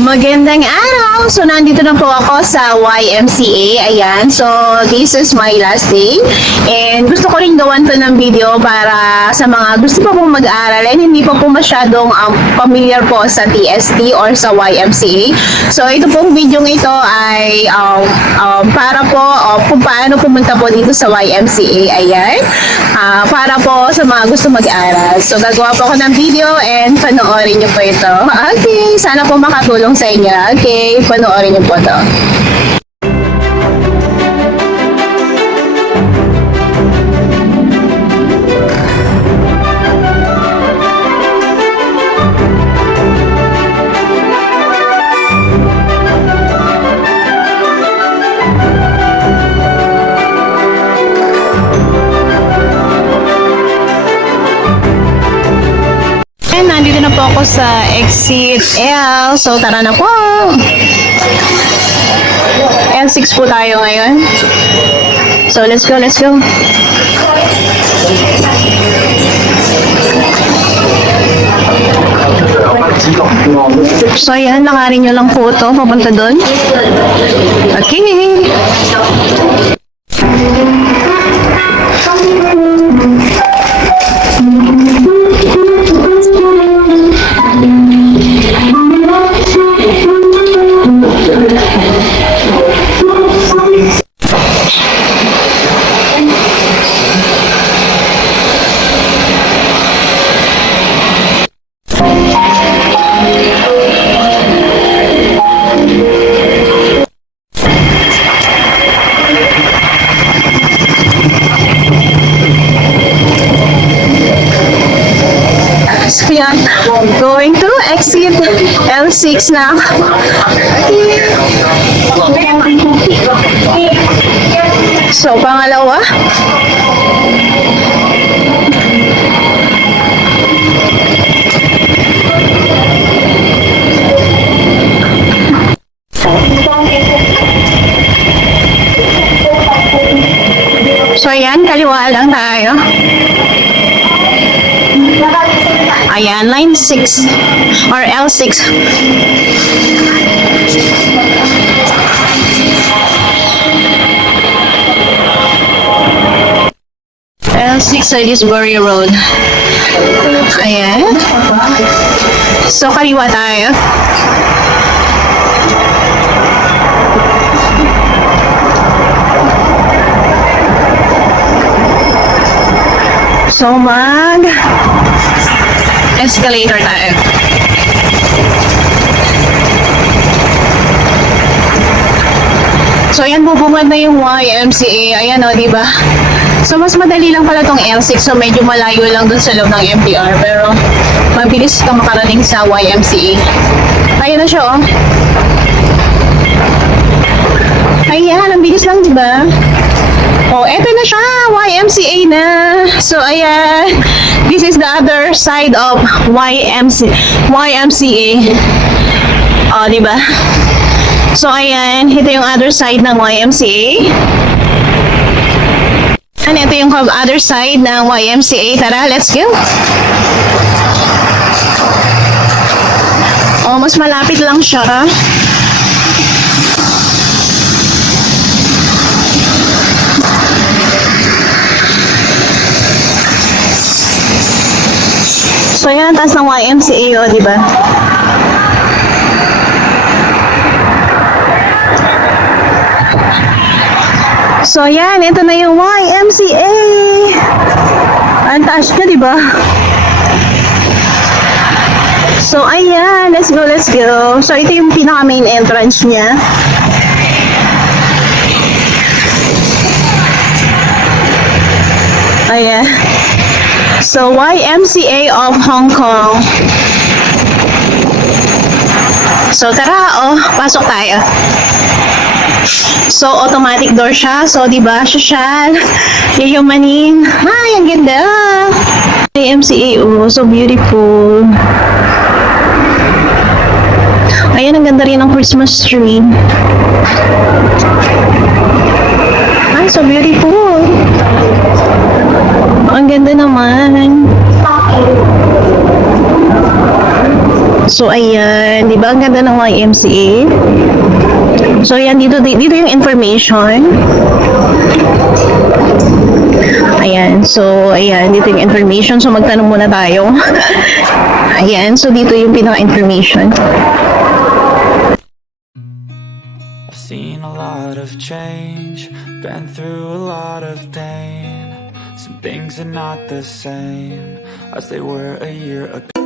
Magandang araw! So, nandito na po ako sa YMCA. Ayan. So, this is my last day. And gusto ko rin gawan to ng video para sa mga gusto pa pong mag-aaral and hindi pa po masyadong familiar po sa TST or sa YMCA. So, ito pong video ito ay para po kung paano pumunta po dito sa YMCA. Ayan. Para po sa mga gusto mag-aaral. So, gagawa po ako ng video and panoorin niyo po ito. Okay. Sana po makatulong sa inyo. Okay, panoorin niyo po to. Nandito na po ako sa exit L. So, tara na po. L6 po tayo ngayon. So, let's go, let's go. So, ayan, lakarin nyo lang po ito. Papunta doon. Okay. So, yan. Going to exit L6 na. So, pangalawa. So, yan. Kaliwa lang tayo. Ayan, line 6 or L6. L6 Salisbury Road. Ayan. So, kaliwa tayo. So, escalator tayo. So, ayan, bubungad na yung YMCA. Ayan, o, diba? So, mas madali lang pala tong L6. So, medyo malayo lang dun sa loob ng MTR. Pero, mabilis ka makarating sa YMCA. Ayan na siya, o. Ayan, ang bilis lang, diba? Oh, eto na siya, YMCA na. So, ayan. This is the other side of YMCA. Oh, diba? So, ayan. Ito yung other side ng YMCA. And ito yung other side ng YMCA. Tara, let's go. Oh, mas malapit lang siya. So, yan, taas ng YMCA, o, diba? So, yan, ito na yung YMCA. Ang taas ka, diba? So, ayan, let's go, let's go. So, ito yung pinaka-main entrance niya. Ayan. So, YMCA of Hong Kong. So, tara, pasok tayo. So, automatic door siya. So, diba, social, yayamanin. Ay, ang ganda. YMCA, so beautiful. Ayan, ang ganda rin ng Christmas tree. Ay, so beautiful. Ang ganda naman. So, ayan. Di ba? Ang ganda ng YMCA. So, ayan. Dito yung information. Ayan. So, ayan. Dito yung information. So, magtanong muna tayo. Ayan. So, dito yung pinaka-information. I've seen a lot of change, been through a lot of pain. Some things are not the same as they were a year ago.